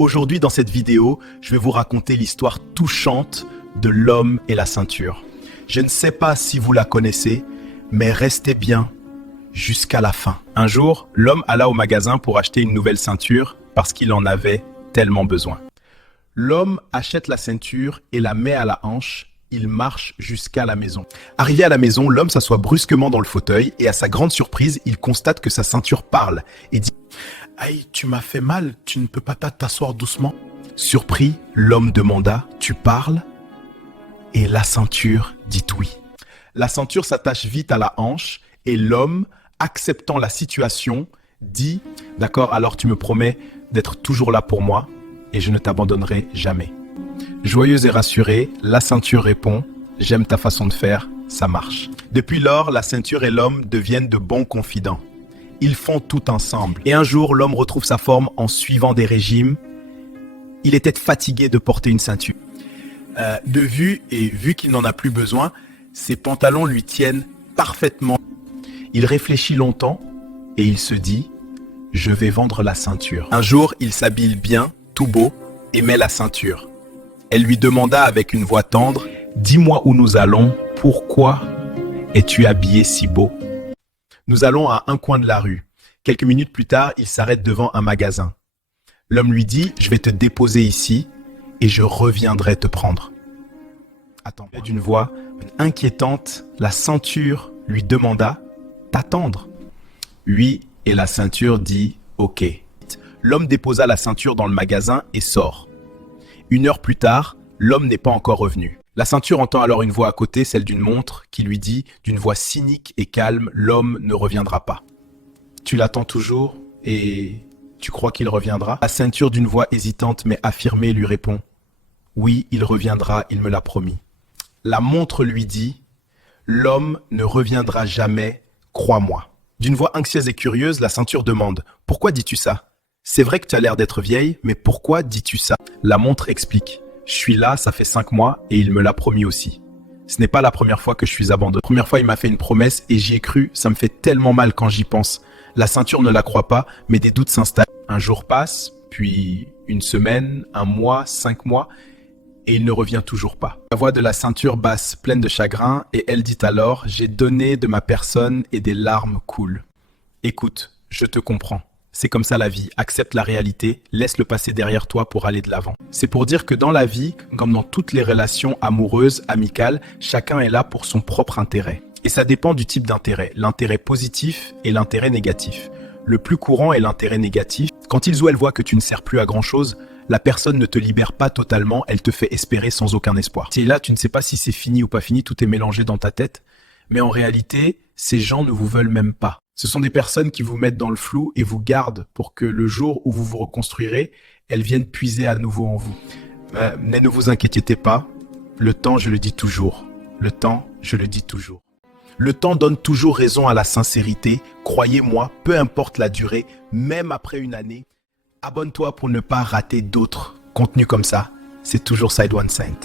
Aujourd'hui, dans cette vidéo, je vais vous raconter l'histoire touchante de l'homme et la ceinture. Je ne sais pas si vous la connaissez, mais restez bien jusqu'à la fin. Un jour, l'homme alla au magasin pour acheter une nouvelle ceinture parce qu'il en avait tellement besoin. L'homme achète la ceinture et la met à la hanche. Il marche jusqu'à la maison. Arrivé à la maison, l'homme s'assoit brusquement dans le fauteuil et à sa grande surprise, il constate que sa ceinture parle et dit « Aïe, tu m'as fait mal, tu ne peux pas t'asseoir doucement ?» Surpris, l'homme demanda « Tu parles ?» Et la ceinture dit oui. La ceinture s'attache vite à la hanche et l'homme, acceptant la situation, dit « D'accord, alors tu me promets d'être toujours là pour moi et je ne t'abandonnerai jamais. » Joyeuse et rassurée, la ceinture répond « J'aime ta façon de faire, ça marche. » Depuis lors, la ceinture et l'homme deviennent de bons confidents. Ils font tout ensemble. Et un jour, l'homme retrouve sa forme en suivant des régimes. Il était fatigué de porter une ceinture. Vu qu'il n'en a plus besoin, ses pantalons lui tiennent parfaitement. Il réfléchit longtemps et il se dit « Je vais vendre la ceinture. » Un jour, il s'habille bien, tout beau, et met la ceinture. Elle lui demanda avec une voix tendre « Dis-moi où nous allons, pourquoi es-tu habillé si beau ?» Nous allons à un coin de la rue. Quelques minutes plus tard, il s'arrête devant un magasin. L'homme lui dit « Je vais te déposer ici et je reviendrai te prendre. » Attends. D'une voix inquiétante, la ceinture lui demanda « T'attendre ?» Oui, et la ceinture dit « Ok. » L'homme déposa la ceinture dans le magasin et sort. 1 heure plus tard, l'homme n'est pas encore revenu. La ceinture entend alors une voix à côté, celle d'une montre, qui lui dit, d'une voix cynique et calme, « L'homme ne reviendra pas. » Tu l'attends toujours et tu crois qu'il reviendra? La ceinture d'une voix hésitante mais affirmée lui répond, « Oui, il reviendra, il me l'a promis. » La montre lui dit, « L'homme ne reviendra jamais, crois-moi. » D'une voix anxieuse et curieuse, la ceinture demande, « Pourquoi dis-tu ça? C'est vrai que tu as l'air d'être vieille, mais pourquoi dis-tu ça? » La montre explique. Je suis là, ça fait 5 mois et il me l'a promis aussi. Ce n'est pas la première fois que je suis abandonné. La première fois, il m'a fait une promesse et j'y ai cru. Ça me fait tellement mal quand j'y pense. La ceinture ne la croit pas, mais des doutes s'installent. Un jour passe, puis 1 semaine, 1 mois, 5 mois, et il ne revient toujours pas. La voix de la ceinture basse, pleine de chagrin, et elle dit alors « J'ai donné de ma personne et des larmes coulent. Écoute, je te comprends. C'est comme ça la vie, accepte la réalité, laisse le passé derrière toi pour aller de l'avant. » C'est pour dire que dans la vie, comme dans toutes les relations amoureuses, amicales, chacun est là pour son propre intérêt. Et ça dépend du type d'intérêt, l'intérêt positif et l'intérêt négatif. Le plus courant est l'intérêt négatif. Quand ils ou elles voient que tu ne sers plus à grand chose, la personne ne te libère pas totalement, elle te fait espérer sans aucun espoir. Si là, tu ne sais pas si c'est fini ou pas fini, tout est mélangé dans ta tête. Mais en réalité, ces gens ne vous veulent même pas. Ce sont des personnes qui vous mettent dans le flou et vous gardent pour que le jour où vous vous reconstruirez, elles viennent puiser à nouveau en vous. Mais ne vous inquiétez pas, le temps, je le dis toujours. Le temps, je le dis toujours. Le temps donne toujours raison à la sincérité. Croyez-moi, peu importe la durée, même après 1 année, abonne-toi pour ne pas rater d'autres contenus comme ça. C'est toujours Side One Saint.